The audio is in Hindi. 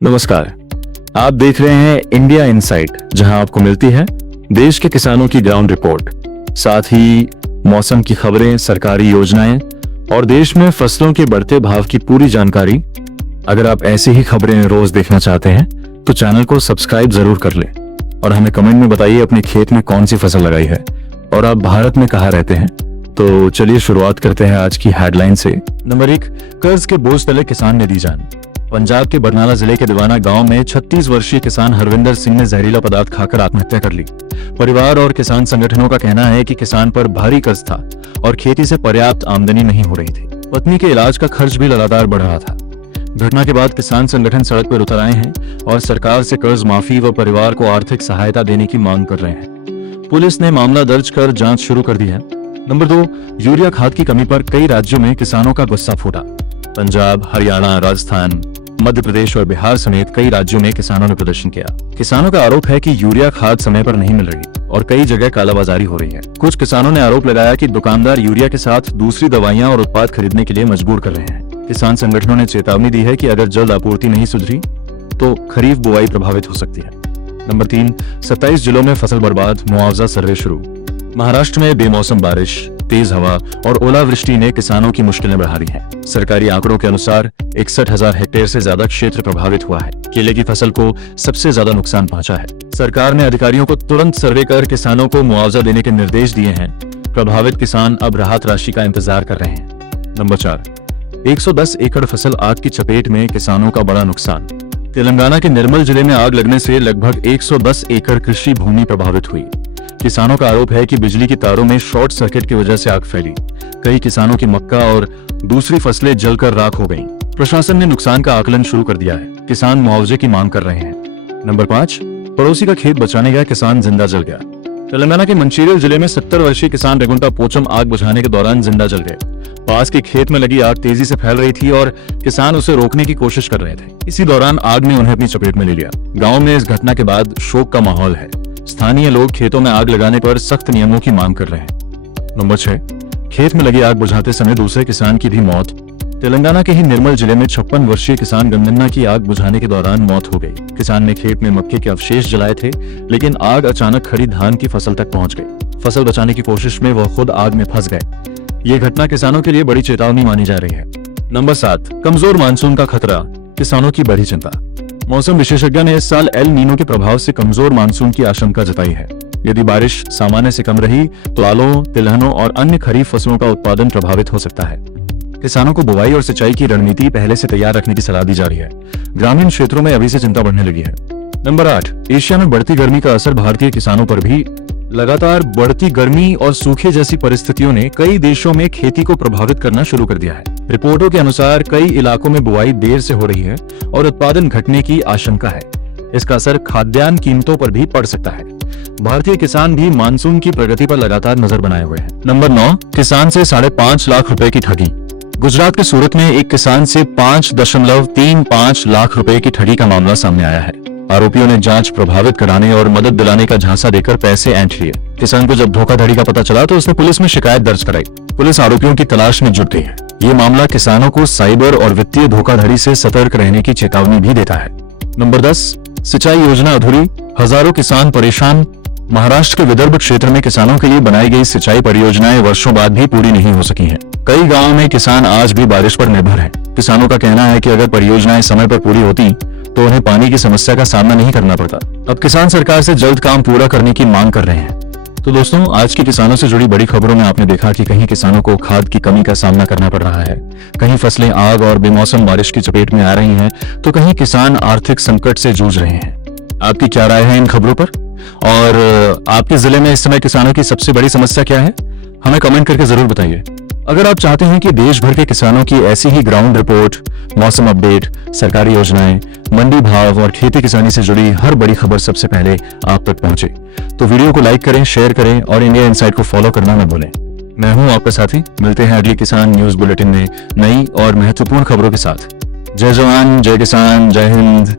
नमस्कार, आप देख रहे हैं इंडिया इनसाइट, जहां आपको मिलती है देश के किसानों की ग्राउंड रिपोर्ट, साथ ही मौसम की खबरें, सरकारी योजनाएं और देश में फसलों के बढ़ते भाव की पूरी जानकारी। अगर आप ऐसी ही खबरें रोज देखना चाहते हैं तो चैनल को सब्सक्राइब जरूर कर लें और हमें कमेंट में बताइए अपने खेत में कौन सी फसल लगाई है और आप भारत में कहाँ रहते हैं। तो चलिए शुरुआत करते हैं आज की हेडलाइन से। नंबर 1, कर्ज के बोझ तले किसान ने दी जान। पंजाब के बरनाला जिले के दीवाना गांव में 36 वर्षीय किसान हरविंदर सिंह ने जहरीला पदार्थ खाकर आत्महत्या कर ली। परिवार और किसान संगठनों का कहना है कि किसान पर भारी कर्ज था और खेती से पर्याप्त आमदनी नहीं हो रही थी। पत्नी के इलाज का खर्च भी लगातार बढ़ रहा था। घटना के बाद किसान संगठन सड़क पर उतर आए हैं और सरकार से कर्ज माफी व परिवार को आर्थिक सहायता देने की मांग कर रहे हैं। पुलिस ने मामला दर्ज कर जांच शुरू कर दी है। नंबर 2, यूरिया खाद की कमी पर कई राज्यों में किसानों का गुस्सा फूटा। पंजाब, हरियाणा, राजस्थान, मध्य प्रदेश और बिहार समेत कई राज्यों में किसानों ने प्रदर्शन किया। किसानों का आरोप है कि यूरिया खाद समय पर नहीं मिल रही और कई जगह कालाबाजारी हो रही है। कुछ किसानों ने आरोप लगाया कि दुकानदार यूरिया के साथ दूसरी दवाइयां और उत्पाद खरीदने के लिए मजबूर कर रहे हैं। किसान संगठनों ने चेतावनी दी है कि अगर जल्द आपूर्ति नहीं सुधरी तो खरीफ बुआई प्रभावित हो सकती है। नंबर 3, 27 जिलों में फसल बर्बाद, मुआवजा सर्वे शुरू। महाराष्ट्र में बेमौसम बारिश, तेज हवा और ओलावृष्टि ने किसानों की मुश्किलें बढ़ा दी हैं। सरकारी आंकड़ों के अनुसार 61,000 हेक्टेयर से ज्यादा क्षेत्र प्रभावित हुआ है। केले की फसल को सबसे ज्यादा नुकसान पहुंचा है। सरकार ने अधिकारियों को तुरंत सर्वे कर किसानों को मुआवजा देने के निर्देश दिए हैं। प्रभावित किसान अब राहत राशि का इंतजार कर रहे हैं। नंबर 4, 110 एकड़ फसल आग की चपेट में, किसानों का बड़ा नुकसान। तेलंगाना के निर्मल जिले में आग लगने से लगभग 110 एकड़ कृषि भूमि प्रभावित हुई। किसानों का आरोप है कि बिजली की तारों में शॉर्ट सर्किट की वजह से आग फैली। कई किसानों की मक्का और दूसरी फसलें जलकर राख हो गईं। प्रशासन ने नुकसान का आकलन शुरू कर दिया है। किसान मुआवजे की मांग कर रहे हैं। नंबर 5, पड़ोसी का खेत बचाने गया किसान जिंदा जल गया। तेलंगाना के मंचिरियल जिले में 70 वर्षीय किसान रेगुंटा पोचम आग बुझाने के दौरान जिंदा जल गए। पास के खेत में लगी आग तेजी से फैल रही थी और किसान उसे रोकने की कोशिश कर रहे थे। इसी दौरान आग ने उन्हें अपनी चपेट में ले लिया। गाँव में इस घटना के बाद शोक का माहौल है। स्थानीय लोग खेतों में आग लगाने पर सख्त नियमों की मांग कर रहे हैं। नंबर 6, खेत में लगी आग बुझाते समय दूसरे किसान की भी मौत। तेलंगाना के ही निर्मल जिले में 56 वर्षीय किसान गंगन्ना की आग बुझाने के दौरान मौत हो गई। किसान ने खेत में मक्के के अवशेष जलाए थे, लेकिन आग अचानक खड़ी धान की फसल तक पहुंच गई। फसल बचाने की कोशिश में वह खुद आग में फंस गए। ये घटना किसानों के लिए बड़ी चेतावनी मानी जा रही है। नंबर 7, कमजोर मानसून का खतरा, किसानों की बड़ी चिंता। मौसम विशेषज्ञ ने इस साल एल नीनो के प्रभाव से कमजोर मानसून की आशंका जताई है। यदि बारिश सामान्य से कम रही तो दालों, तिलहनों और अन्य खरीफ फसलों का उत्पादन प्रभावित हो सकता है। किसानों को बुवाई और सिंचाई की रणनीति पहले से तैयार रखने की सलाह दी जा रही है। ग्रामीण क्षेत्रों में अभी से चिंता बढ़ने लगी है। नंबर 8, एशिया में बढ़ती गर्मी का असर भारतीय किसानों पर भी। लगातार बढ़ती गर्मी और सूखे जैसी परिस्थितियों ने कई देशों में खेती को प्रभावित करना शुरू कर दिया है। रिपोर्टों के अनुसार कई इलाकों में बुआई देर से हो रही है और उत्पादन घटने की आशंका है। इसका असर खाद्यान्न कीमतों पर भी पड़ सकता है। भारतीय किसान भी मानसून की प्रगति पर लगातार नजर बनाए हुए हैं। नंबर 9, किसान से 5.5 लाख रुपए की ठगी। गुजरात के सूरत में एक किसान से 5.35 लाख रुपए की ठगी का मामला सामने आया है। आरोपियों ने जांच प्रभावित कराने और मदद दिलाने का झांसा देकर पैसे ऐंठ लिए। किसान को जब धोखाधड़ी का पता चला तो उसने पुलिस में शिकायत दर्ज कराई। पुलिस आरोपियों की तलाश में जुट गई है। ये मामला किसानों को साइबर और वित्तीय धोखाधड़ी से सतर्क रहने की चेतावनी भी देता है। नंबर 10, सिंचाई योजना अधूरी, हजारों किसान परेशान। महाराष्ट्र के विदर्भ क्षेत्र में किसानों के लिए बनाई गई सिंचाई परियोजनाएं वर्षों बाद भी पूरी नहीं हो सकी हैं। कई गांवों में किसान आज भी बारिश पर निर्भर हैं। किसानों का कहना है कि अगर परियोजनाएं समय पर पूरी होती तो उन्हें पानी की समस्या का सामना नहीं करना पड़ता। अब किसान सरकार से जल्द काम पूरा करने की मांग कर रहे हैं। तो दोस्तों, आज की किसानों से जुड़ी बड़ी खबरों में आपने देखा कि कहीं किसानों को खाद की कमी का सामना करना पड़ रहा है, कहीं फसलें आग और बेमौसम बारिश की चपेट में आ रही हैं, तो कहीं किसान आर्थिक संकट से जूझ रहे हैं। आपकी क्या राय है इन खबरों पर? और आपके जिले में इस समय किसानों की सबसे बड़ी समस्या क्या है? हमें कमेंट करके जरूर बताइए। अगर आप चाहते हैं कि देश भर के किसानों की ऐसी ही ग्राउंड रिपोर्ट, मौसम अपडेट, सरकारी योजनाएं, मंडी भाव और खेती किसानी से जुड़ी हर बड़ी खबर सबसे पहले आप तक पहुंचे, तो वीडियो को लाइक करें, शेयर करें और इंडिया इनसाइट को फॉलो करना न भूलें। मैं हूं आपका साथी। मिलते हैं अगली किसान न्यूज बुलेटिन में नई और महत्वपूर्ण खबरों के साथ। जय जवान, जय किसान, जय हिंद।